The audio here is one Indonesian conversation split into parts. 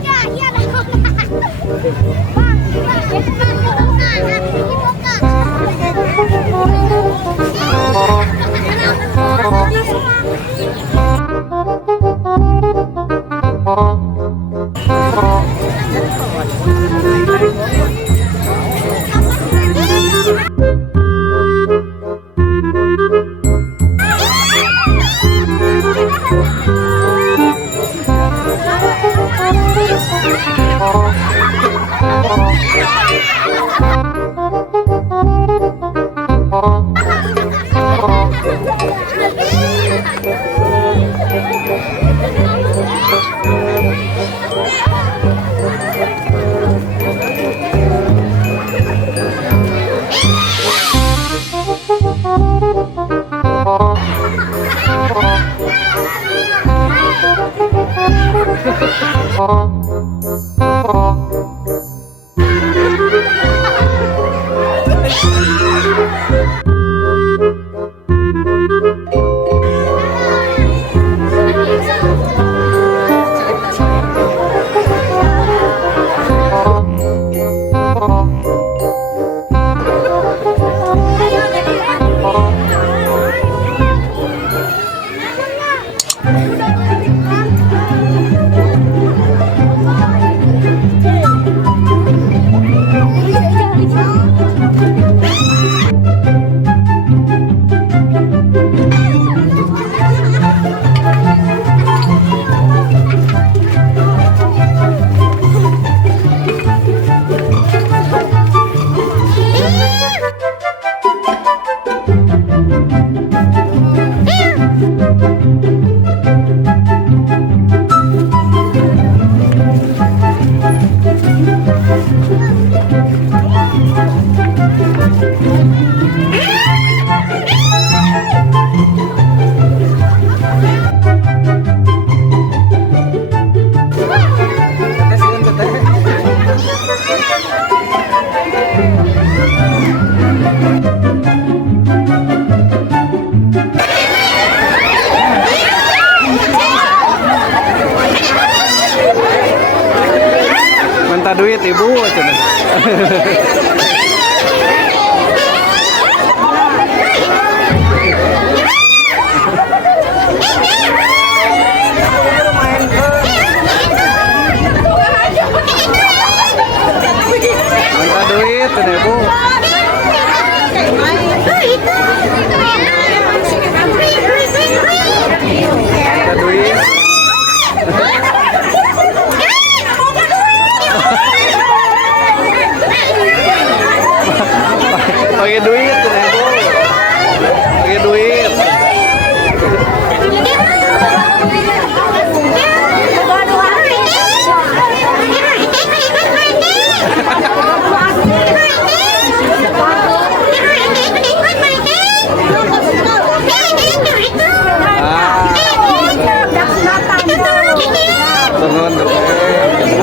Ya, iya lah. Bang, minta duit ibu cenah. Minta duit cenah ibu. Minta duit. Pakai duit tuh ibu, pakai duit.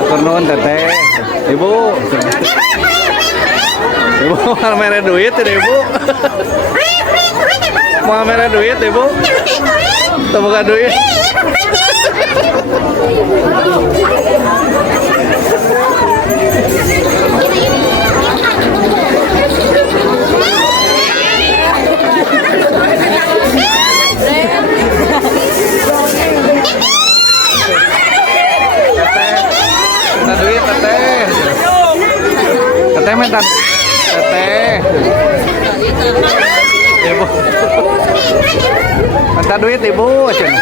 Turun teteh, ibu. Ibu mau merah duit ya ibu. Mau merah duit ibu. Tuh buka duit. Minta duit teteh. Teteh minta teteh. Ibu. Minta duit ibu cenah.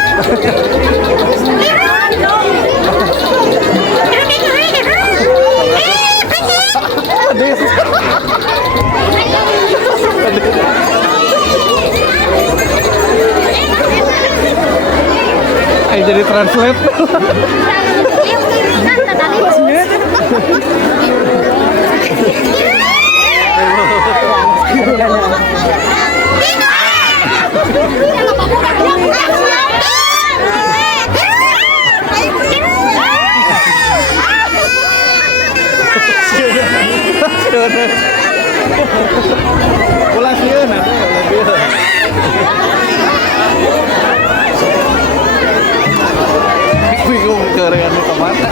Ayo jadi translate. Ulah sieun atuh, ulah sieun. Bingung ke anu ka mana.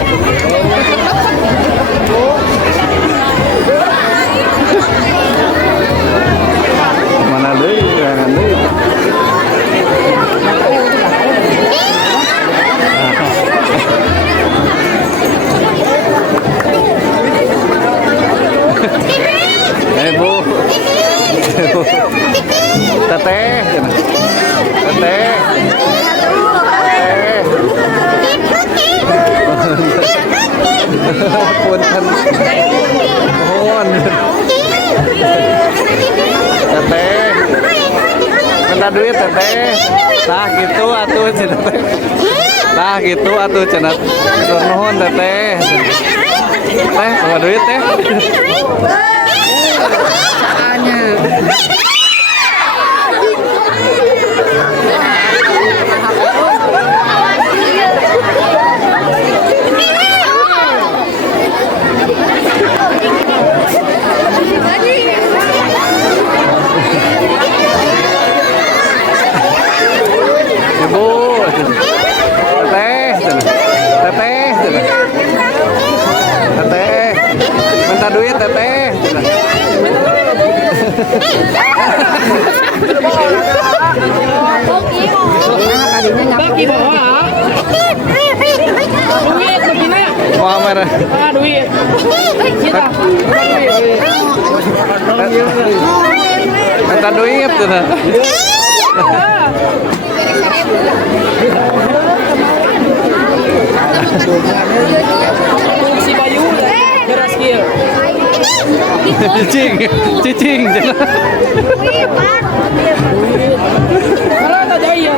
Punten. Mohon. Teteh. Minta duit teteh. Nah gitu atuh cenah teh. Nah gitu atuh cenah. Tur nuhun teteh. Teh, sama duit teh. Ibu, teteh, teteh, teteh, minta duit teteh. Bagi bawa. Duit begini. Mau mana? Duit. Kita. Minta duit tuh. Si Bayu beras kieu. Cicing, cicing. Kalau tak jaya.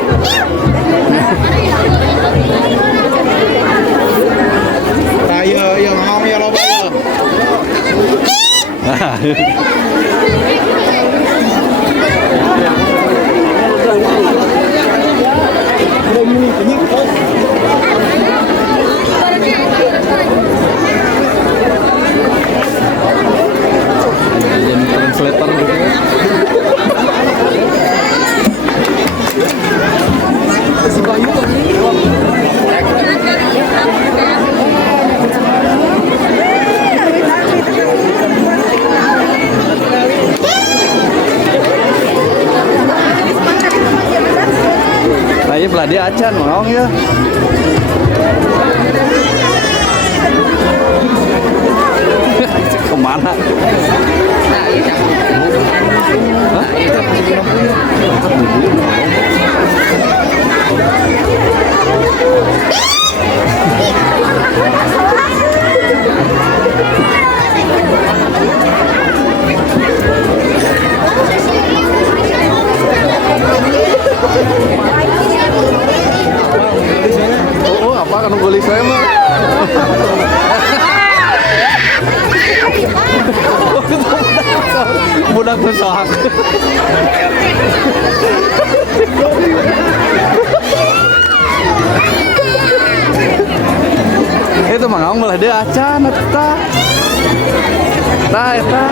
Tayo, yung ngomong ya lo ba? Jadi translator gitu ya. Nah, iya belah dia acan mau ya. Kemana? Oh, apa kan guli saya mah? Budak susah. Itu mah ngomong lah dia acan eta. Eta.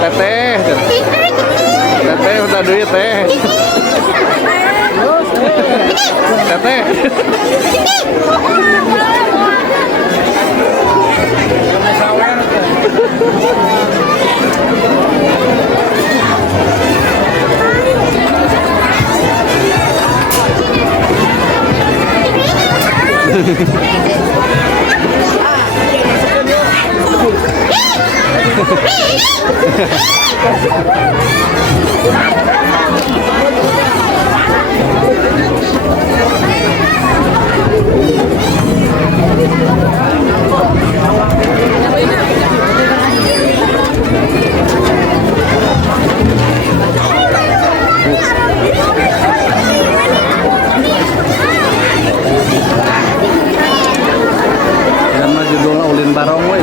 Teteh, minta duit teh. Teteh. Nama judulnya Ulin Barong we.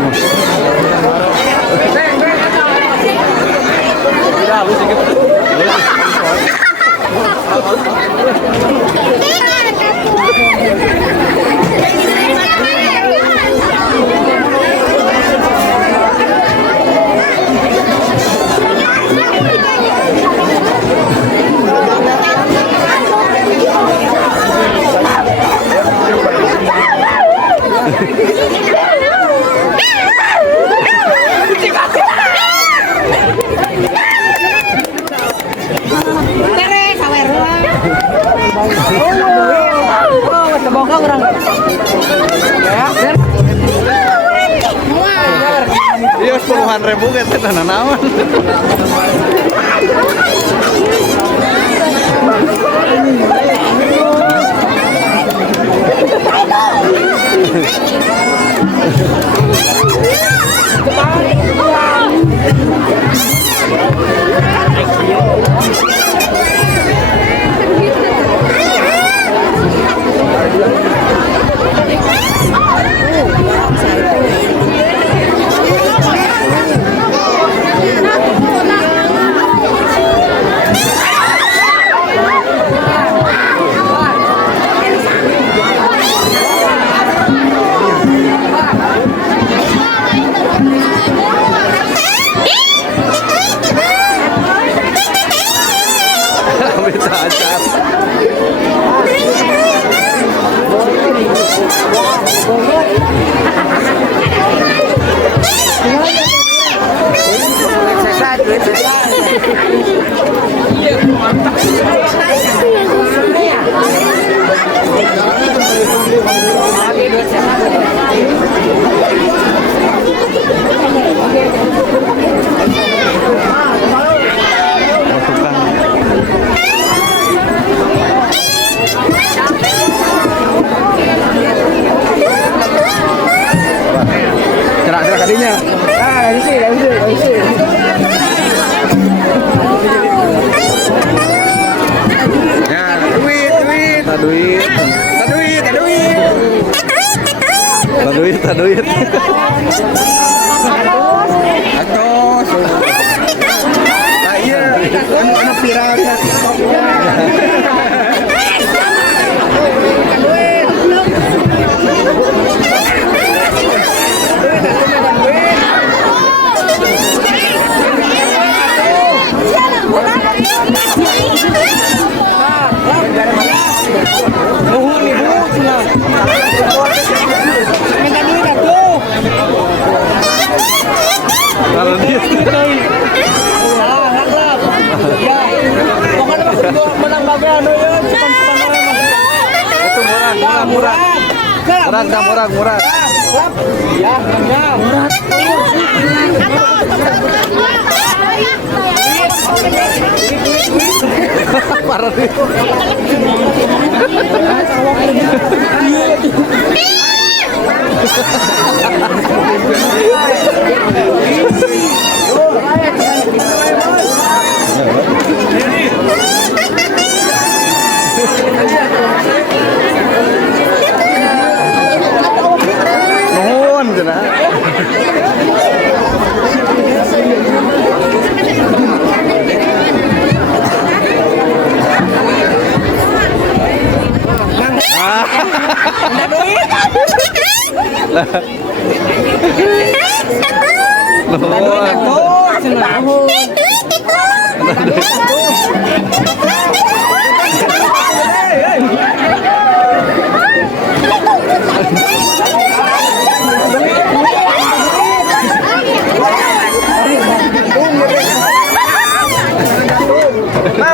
Tidak halus dikit. 8.000 gitu tanah naon. Bisa acar. Cerak-cerak kadinya. Dari sini. Ya, duit. Duit. Atos. Nah, iya, anu viral. Nuhun ibu, cenah. Minta duit atuh. Kalau dia Naklap. Ya. Pokoknya mah menang babe anu ye, cepan-cepan mah. itu murah. Ya, murah. Parah nih. Nuhun cenah.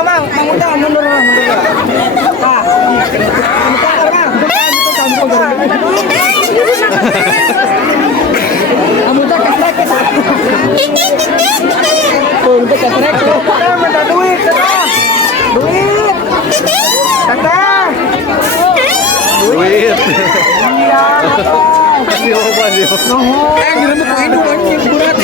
Mang, mundur. Duit. Kasih obat dia. Direbut ku hidung anjing berat.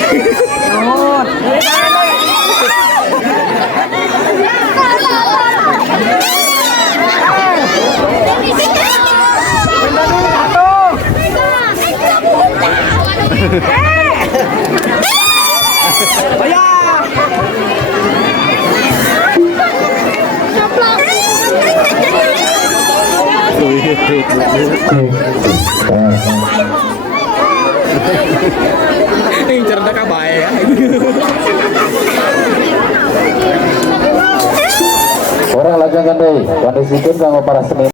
Ini cerita kabae ya. Orang lajangan deh, kondisikan kanggo para seniman.